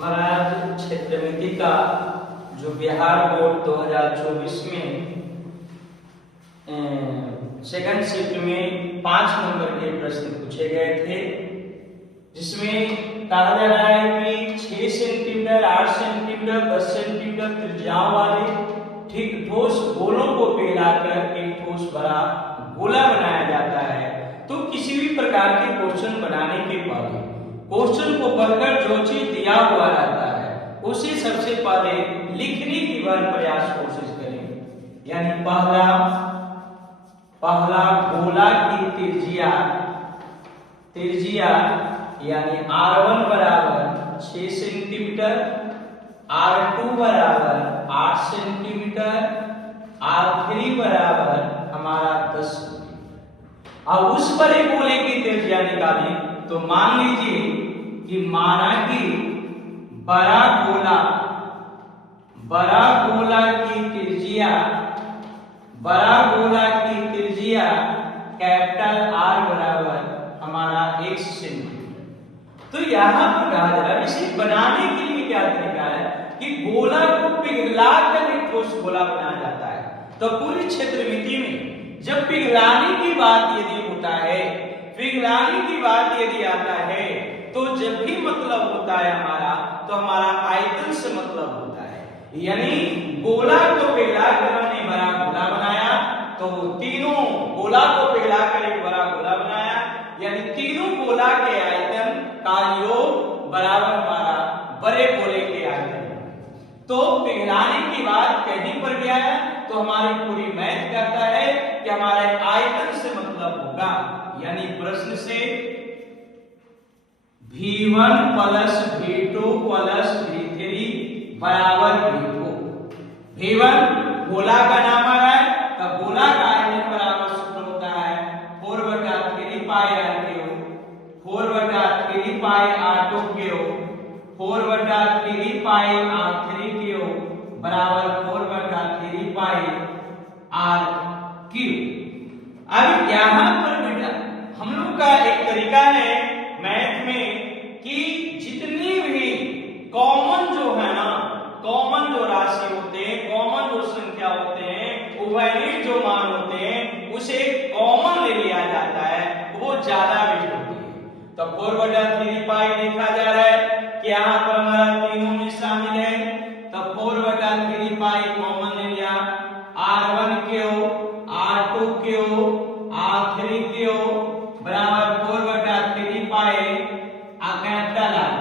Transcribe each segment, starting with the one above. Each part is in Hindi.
हमारा क्षेत्रमिति का जो बिहार बोर्ड 2024 में सेकंड शिफ्ट में 5 नंबर के प्रश्न पूछे गए थे, जिसमें कहा जा रहा है कि 6 सेंटीमीटर, 8 सेंटीमीटर, 10 सेंटीमीटर त्रिज्याओं वाले ठीक ठोस गोलों को पिघलाकर एक ठोस बड़ा गोला बनाया जाता है। तो किसी भी प्रकार के क्वेश्चन बनाने के पहले क्वेश्चन को पढ़कर जो चीज दिया हुआ रहता है उसे सबसे पहले लिखने की प्रयास कोशिश करें। यानी पहला गोला की त्रिज्या यानी R1 बराबर 6 सेंटीमीटर, R2 बराबर 8 सेंटीमीटर, R3 बराबर हमारा 10 सेंटीमीटर। अब उस पर एक गोले की त्रिज्या निकालें तो मान लीजिए कि माना कि बड़ा गोला की त्रिज्या कैपिटल R बराबर हमारा 1 सेंटीमीटर। तो यहाँ पर कहा जा रहा है इसे बनाने के लिए क्या तरीका है कि गोला को पिघलाकर एक ठोस गोला बनाया जाता है। तो पूरी क्षेत्रमिति में जब पिघलाने की बात यदि होता है, पिघलाने की बात यदि आता है, तो जब भी मतलब होता है हमारा, तो हमारा आयतन से मतलब होता है। यानी गोला को पिघलाकर हमने बड़ा गोला बनाया, तो तीनों गोला को पिघलाकर एक बड़ा गोला बनाया, यानी तीनों गोला के आयतन का योग बराबर हमारा बड़े गोले के आयतन। तो पिघलाने की बात कहीं पर गया है तो हमारी पूरी मैथ कहता है कि हमारे आयतन से मतलब होगा, यानी प्रश्न से V1 plus V2 plus V3 बराबर V4। V1 गोला का नाम है, तो गोला का आयतन बराबर सूत्र होता है 4/3 पाई r3, 4/3 पाई r2 4/3 पाई r3 बराबर 4/3 पाई r3। अब यहाँ पर बेटा हम लोग का एक तरीका है मैथ में कि जितनी भी कॉमन जो है ना, कॉमन जो राशि होते हैं, कॉमन जो संख्या होते हैं, उभयनिष्ठ जो मान होते हैं, उसे कॉमन ले लिया जाता है, वो ज्यादा बेस्ट होती है। तो 4/3 पाई देखा जा रहा है कि यहाँ पर हमारा तीनों में शामिल है, तो 4/3 पाई कॉमन ले लिया, R1 क्यों, R2 क्यों, R3 क्यों बराबर 4/3 पाई कैपिटल R।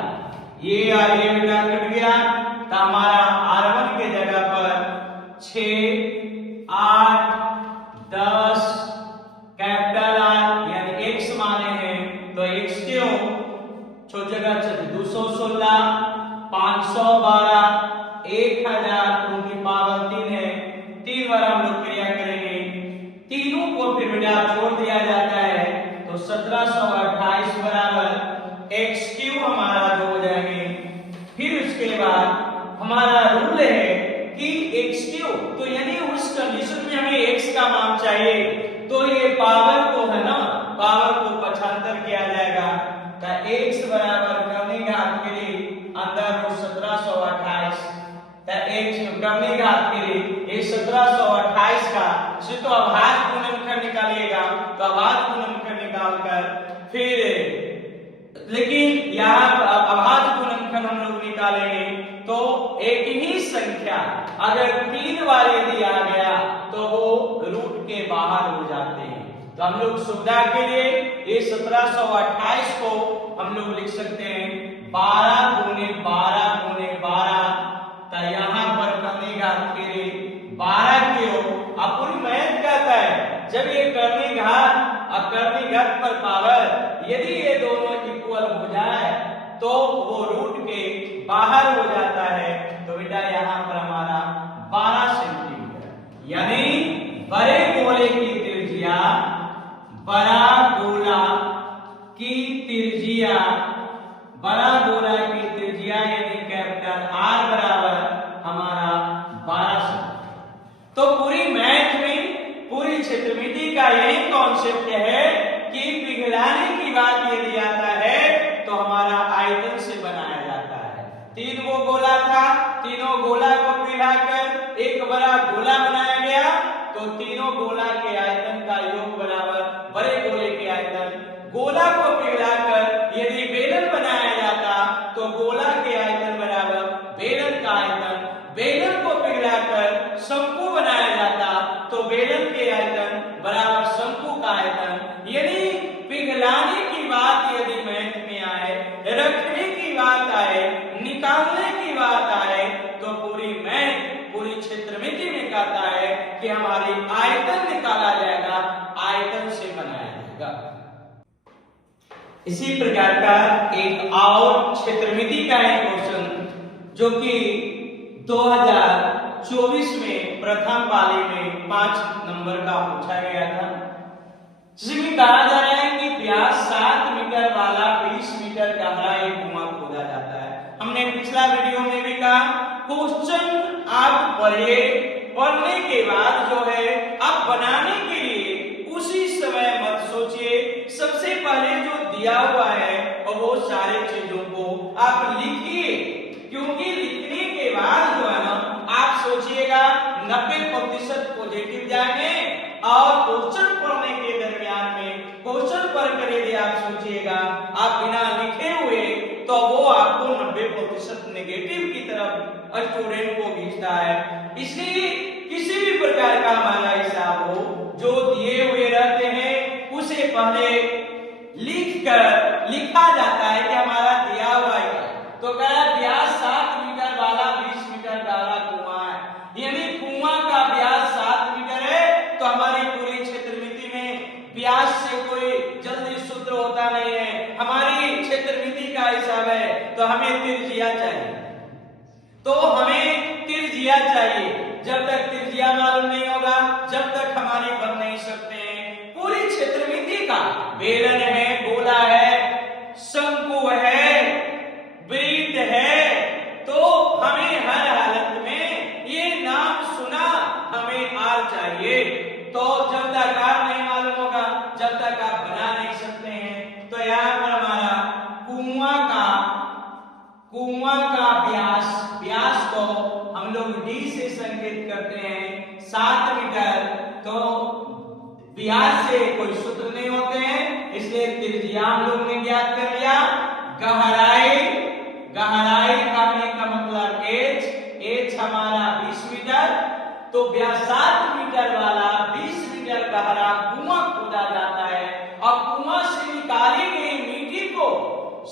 ये और ये बेटा कट गया, तो हमारा R1 के जगह पर 6, 8, 10 कैपिटल R यानी x माने हैं, तो x क्यों छोटी जगह 216, 512, 1000 क्योंकि पावर 3 है, 3 बार हम लोग क्रिया करेंगे, तीनों को फिर बेटा छोड़ दिया जाता है, तो 1728 बराबर x क्यूब हमारा जो हो जाएंगे। फिर उसके बाद हमारा रूल है कि x क्यूब, तो यानी उस कंडीशन में हमें x का मान चाहिए, तो ये पावर को है ना, पावर को पक्षांतर किया जाएगा, तो x बराबर क्रमिक घात के लिए अंदर 1728, तो x क्रमिक घात के लिए ये 1728 का से तो अभाज्य गुणनखंड निकालिएगा, तो अभाज्य गुणनखंड निकालकर फिर, लेकिन यहाँ अभाज्य गुणनखंड हम लोग निकालेंगे तो एक ही संख्या अगर 3 बार यदि आ गया तो वो रूट के बाहर हो जाते हैं। तो हम लोग सुविधा के लिए ये 1728 को हम लोग लिख सकते हैं 12 गुणे 12 गुणे 12, तो यहाँ पर क्रमिक घात के लिए 12 क्यों। अब पूरी मैथ कहता है जब ये क्रमिक घात और क्रमिक घात पर पावर यदि ये दोनों इक्वल हो जाए तो वो रूट के बाहर हो जाता है। तो बेटा यहाँ पर हमारा 12 सेंटीमीटर, यानी बड़े गोले की त्रिज्या, बड़ा गोला की त्रिज्या, बड़ा गोला की त्रिज्या यानी कैपिटल R बराबर हमारा 12 सेंटीमीटर। तो पूरी मैथ में पूरी क्षेत्रमिति का यही कॉन्सेप्ट है कि पिघलाने की बात यदि आता है तो हमारा आयतन से बनाया जाता है। तीन वो गोला था, तीनों गोला को पिघलाकर एक बड़ा गोला बनाया गया, तो तीनों गोला के आयतन का योग बराबर बड़े गोले के आयतन। गोला को पिघलाकर यदि बेलन बनाया जाता तो गोला के आयतन बराबर बेलन का आयतन। बेलन को पिघलाकर शंकु बनाया जाता तो बेलन के आयतन बराबर शंकु का आयतन। यदि पिघलाने की बात यदि मैथ में आए, रखने की बात आए, निकालने की बात आए, तो पूरी मैथ पूरी क्षेत्रमिति में कहता है कि हमारी आयतन निकाला जाएगा, आयतन से बनाया जाएगा। इसी प्रकार का एक और क्षेत्रमिति का एक क्वेश्चन जो कि 2024 में प्रथम पाली में 5 नंबर का पूछा गया था, जिसमें कहा जा रहा है कि व्यास 7 मीटर वाला 20 मीटर गहरा एक कुआं खोदा जाता है। हमने पिछला वीडियो में भी कहा क्वेश्चन आप पढ़े, पढ़ने के बाद जो है आप बनाने के लिए उसी समय मत सोचिए, सबसे पहले जो दिया हुआ है और वो सारे चीजों को आप लिखिए, क्योंकि लिखने के बाद जो है ना आप सोचिएगा 90% पॉजिटिव जाएंगे और क्वेश्चन पढ़ने के दरमियान में क्वेश्चन पढ़कर यदि आप सोचिएगा आप बिना लिखे हुए तो वो आपको 90% नेगेटिव की तरफ स्टूडेंट को खींचता है। इसलिए किसी भी प्रकार का हमारा हिसाब हो जो दिए हुए रहते हैं उसे पहले लिखा जाता है कि हमारा दिया हुआ है। तो कह रहा है व्यास 7 मीटर वाला 20 मीटर गहरा कुआं है, यानी कुआं का व्यास 7 मीटर है, तो हमारी पूरी क्षेत्रमिति में व्यास से कोई जल्दी सूत्र होता नहीं है। हमारी क्षेत्रमिति का हिसाब है तो हमें त्रिज्या चाहिए, तो हमें त्रिज्या चाहिए। जब तक त्रिज्या मालूम नहीं होगा जब तक हमारी बन नहीं सकते हैं। पूरी क्षेत्रमिति का बेलन है, गोला है, शंकु है, वृत्त है, तो हमें हर हालत में ये नाम सुना हमें आर चाहिए। तो जब तक आर नहीं मालूम होगा जब तक आप बना नहीं सकते हैं। तो यहाँ पर हमारा कुआं का व्यास को हम लोग डी से संकेत करते हैं 7 मीटर। तो व्यास से कोई सूत्र नहीं होते हैं, इसलिए त्रिज्या हम लोग ने ज्ञात कर लिया। गहराई कहने का मतलब h हमारा 20 मीटर, तो व्यास 7 मीटर वाला 20 मीटर गहरा कुआं खोदा जाता है और कुआं से निकाली गई मिट्टी को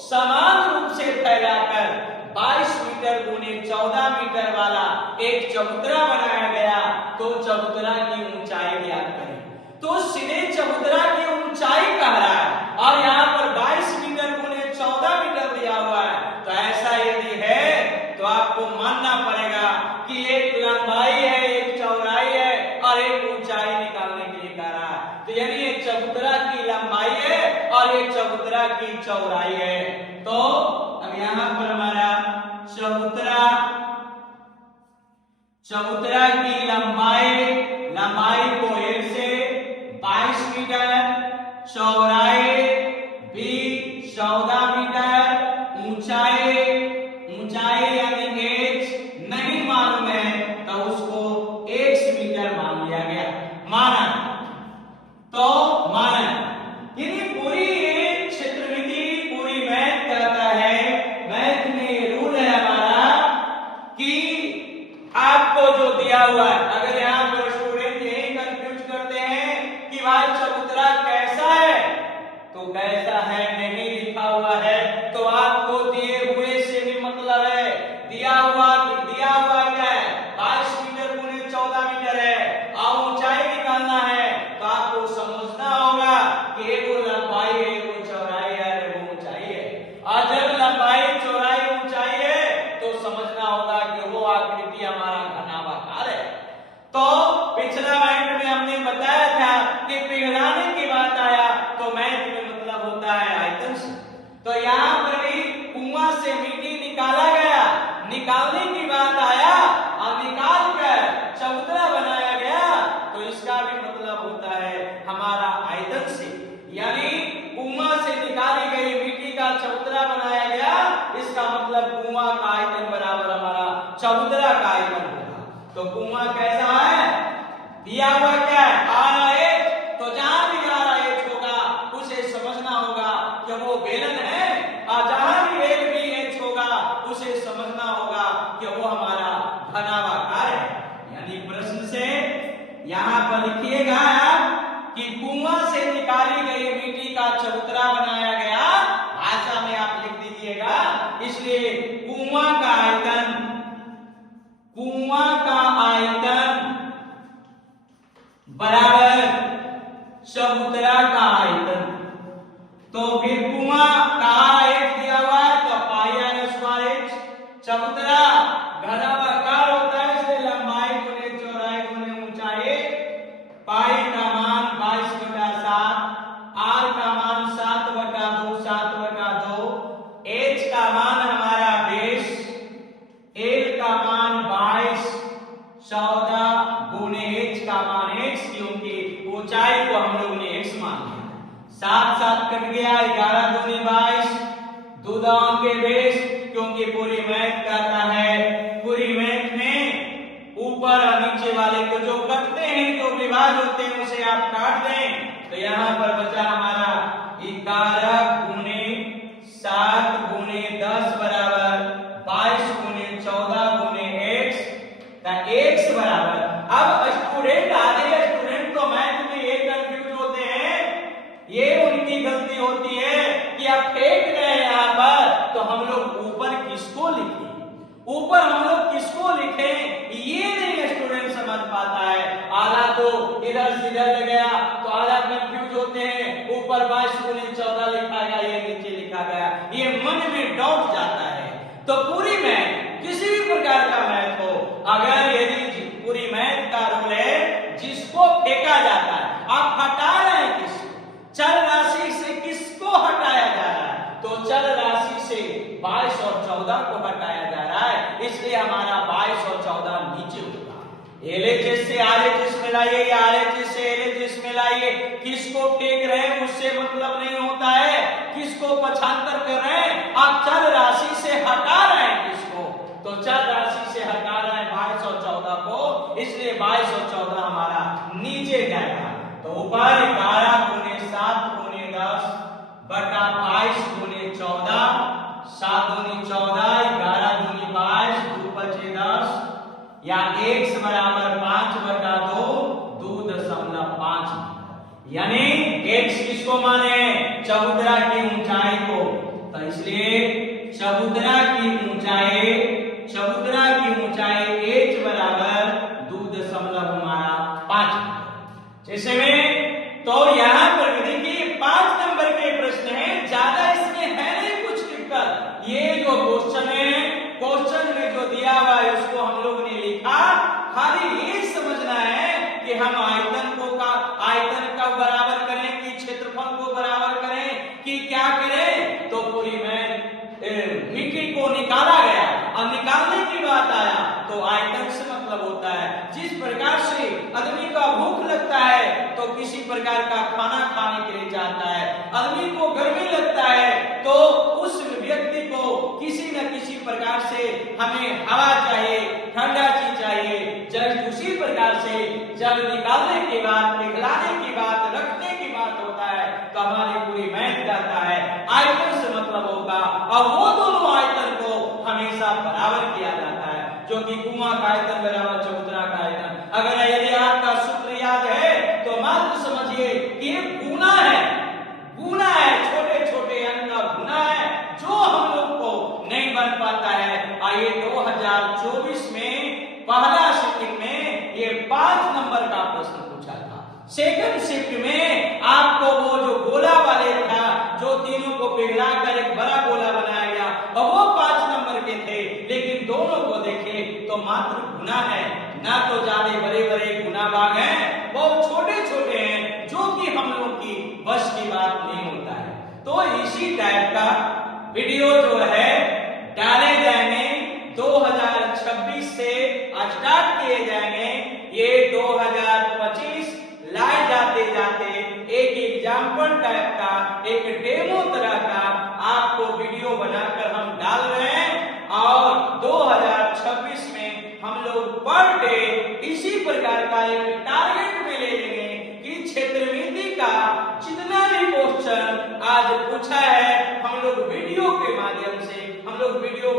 समान रूप से फैलाकर 22 मीटर गुने 14 मीटर वाला एक चबूतरा बनाया गया। तो चबूतरा की ऊंचाई ज्ञात करें, तो सीधे चबूतरा की ऊंचाई कह रहा है और यहाँ पर 22 मीटर गुने 14 मीटर दिया हुआ है। तो ऐसा यदि है तो आपको मानना पड़ेगा कि एक लंबाई है, एक चौड़ाई है और एक ऊंचाई निकालने के लिए कह रहा है। तो यानी एक चबूतरा की लंबाई है और एक चबूतरा की चौड़ाई है। तो अब यहाँ पर हमारा चबूतरा की लंबाई को a से 22 मीटर, चौड़ाई b 14 मीटर, ऊंचाई यानी h नहीं मालूम है तो उसको x मीटर मान लिया गया। माना यानी पूरी क्षेत्रमिति पूरी मैथ कहता है, मैथ में ये रूल है हमारा कि आपको जो दिया हुआ है, अगर यहाँ पर स्टूडेंट यही कंफ्यूज करते हैं कि भाई चबूतरा कैसा है, तो कैसा है नहीं लिखा हुआ है, तो आपको दिए हुए से भी मतलब है। दिया हुआ क्या है 22 मीटर गुने 14 मीटर है और ऊंचाई निकालना है, तो आपको समझना होगा कि एक लंबाई है, एक चौड़ाई है, वो ऊंचाई है। और जब लंबाई चौड़ाई ऊंचाई है तो समझना होगा कि वो आकृति हमारा घनाभाकार है। तो पिछला मैथ में हमने बताया था कि पिघलाने की बात आया तो मैथ में मतलब होता है आयतन से। तो यहाँ पर भी कुआं से मिट्टी निकाला गया, निकालने की बात आया और निकाल कर चबूतरा बनाया गया, तो इसका भी मतलब होता है हमारा आयतन से। यानी कुआं से निकाली गई मिट्टी का चबूतरा बनाया गया, इसका मतलब कुआं कुआं का आयतन बराबर हमारा चबूतरा का आयतन होगा। तो कुआं कैसा है, दिया हुआ क्या है, R तो जहां भी R होगा उसे समझना होगा कि वो बेलन है, और जहां भी LBH होगा उसे समझना होगा कि वो हमारा घनाभाकार है। यानी प्रश्न से यहां पर लिखिएगा आप कि कुआं से निकाली गई मिट्टी का चबूतरा बनाया गया, भाषा में आप लिख दीजिएगा। इसलिए कुआं का आयतन बराबर चबूतरा का आयतन। तो फिर कुआं का आयतन दिया हुआ है तो πr², चबूतरा घनाभाकार होता है इसलिए लंबाई गुने चौड़ाई गुने ऊंचाई, पाई का मान 22/7, r का मान 7/2, 7/2, h का मान हमारा 20, l का मान 22, 14 गुने h का मान x, क्योंकि ऊंचाई को हम लोग ने x मान लिया। 7 7 कट गया, 11 दूनी 22, 2 दांव के 20, क्योंकि पूरी मैथ कहता है, पूरी मैथ में ऊपर और नीचे वाले को जो कटते हैं, जो विभाज होते हैं उसे आप काट दें। तो यहाँ पर बचा हमारा 11 गुने 7 गुने 10 बराबर 22 गुने 14 गुने x, x बराबर। अब स्टूडेंट, आधे स्टूडेंट तो मैथ में ये कंफ्यूज होते हैं, ये उनकी गलती होती है कि आप फेंक रहे हैं यहाँ पर, तो हम लोग ऊपर किसको लिखें, ऊपर हम लोग किसको लिखें, ये नहीं स्टूडेंट समझ पाता है। आधा तो इधर से इधर गया तो आधा कंफ्यूज होते हैं, ऊपर 22 गुने 14 लिखा गया, ये नीचे लिखा गया, ये मन में डाउट जाता है। तो पूरी मैथ, किसी भी प्रकार का मैथ हो, अगर यदि पूरी मैथ का रूल है जिसको फेंका जाता है, आप हटा रहे हैं किसको, चल राशि से किसको हटाया जा रहा है, तो चल राशि से 22 और 14 को हटाया जा रहा है, इसलिए हमारा 22 और 14 नीचे होगा। LHS से RHS में लाइए या RHS से LHS में लाइए, किसको फेंक रहे हैं उससे मतलब नहीं होता है, किसको पक्षांतर कर रहे हैं, आप चल राशि से हटा रहे हैं किसको, तो चल राशि से हटा रहे हैं 22 और 14 को, इसलिए 22 और 14 हमारा नीचे जाएगा। तो ऊपर 11 गुने 7 गुने 10 बटा 22 गुने 14, 7 दूनी 14, 11 दूनी 22, 2 बचे 10, या x बराबर 5/2, 2.5, यानी x किसको माने, चबूतरा की ऊंचाई को। तो इसलिए चबूतरा की ऊंचाई h बराबर 2.5। जैसे में तो यहाँ पर देखिए 5 नंबर के प्रश्न है, ज्यादा इसमें है नहीं कुछ दिक्कत। ये जो क्वेश्चन है, क्वेश्चन में जो दिया हुआ है उसको हम लोग ने लिखा, खाली ये समझना है कि हम आयतन का बराबर करें कि क्षेत्रफल को बराबर करें कि क्या करें। तो पूरी मिट्टी को निकाला गया और निकालने की बात आया तो आयतन से मतलब होता है, जिस प्रकार से आदमी का भूख लगता है तो किसी प्रकार का खाना खाने के लिए चाहता है, आदमी को गर्मी लगता है तो उस व्यक्ति को किसी न किसी प्रकार से हमें हवा चाहिए, ठंडा चीज चाहिए। जब उसी प्रकार से जब निकालने के बाद, पिघलाने की बात, रखने की बात होता है तो हमारी पूरी मैथ जाता है आयतन से मतलब होगा, और वो दोनों आयतन को हमेशा बराबर किया जाता है, जो कि कुआं का आयतन बराबर चबूतरा का आयतन। अगर यदि आपका सूत्र याद है तो मात्र समझिए कि ये गुना है, छोटे छोटे अंक का गुना है, जो हम लोग को नहीं बन पाता है। आइए 2024 में पहला शिफ्ट में ये 5 नंबर का प्रश्न पूछा था। सेकंड शिफ्ट में आपको वो जो गोला वाले था, जो तीनों को पिघला कर एक बड़ा गोला बनाया गया, और वो 5 नंबर के थे, लेकिन दोनों को देखे तो मात्र गुना है, ना तो ज्यादा बड़े बड़े गुना भाग हैं, बहुत छोटे छोटे हैं, जो कि हम लोग की बस की बात नहीं होता है। तो इसी टाइप का वीडियो जो है डाले जाएंगे, 2026 से स्टार्ट किए जाएंगे, ये 2025 लाए जाते जाते एक एग्जाम्पल टाइप का, एक डेमो तरह का आपको वीडियो बनाकर हम डाल रहे हैं। और का एक टारगेट में ले लेंगे कि क्षेत्रमिति का जितना भी क्वेश्चन आज पूछा है हम लोग वीडियो के माध्यम से हम लोग वीडियो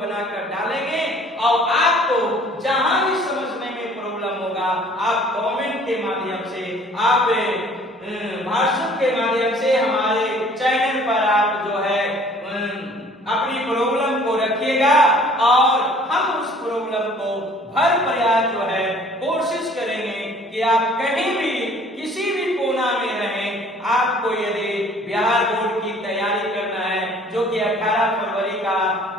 बनाकर डालेंगे और आपको जहां भी समझने में प्रॉब्लम होगा आप कमेंट के माध्यम से आप व्हाट्सएप के माध्यम से हमारे चैनल पर आप जो है अपनी प्रॉब्लम को रखिएगा और हम उस प्रॉब्लम को हर प्रयास जो है कोशिश करेंगे कि आप कहीं भी किसी भी कोना में रहें आपको यदि बिहार बोर्ड की तैयारी करना है जो कि 18 फरवरी का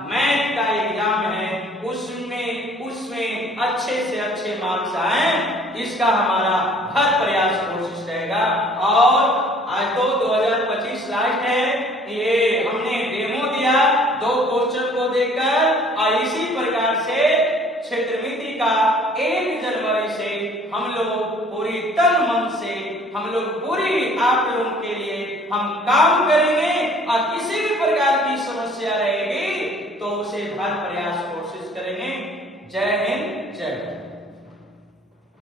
मैथ का एग्जाम है उसमें अच्छे से अच्छे मार्क्स आए इसका हमारा हर प्रयास कोशिश रहेगा। और आज तो 2025 लास्ट है, ये हमने डेमो दिया 2 क्वेश्चन को देकर और इसी प्रकार से क्षेत्रमिति का 1 जनवरी से हम लोग पूरी तन मन से हम लोग पूरी आप लोगों के लिए हम काम करेंगे और किसी भी प्रकार की समस्या रहेगी तो उसे हर प्रयास कोशिश करेंगे। जय हिंद, जय भारत।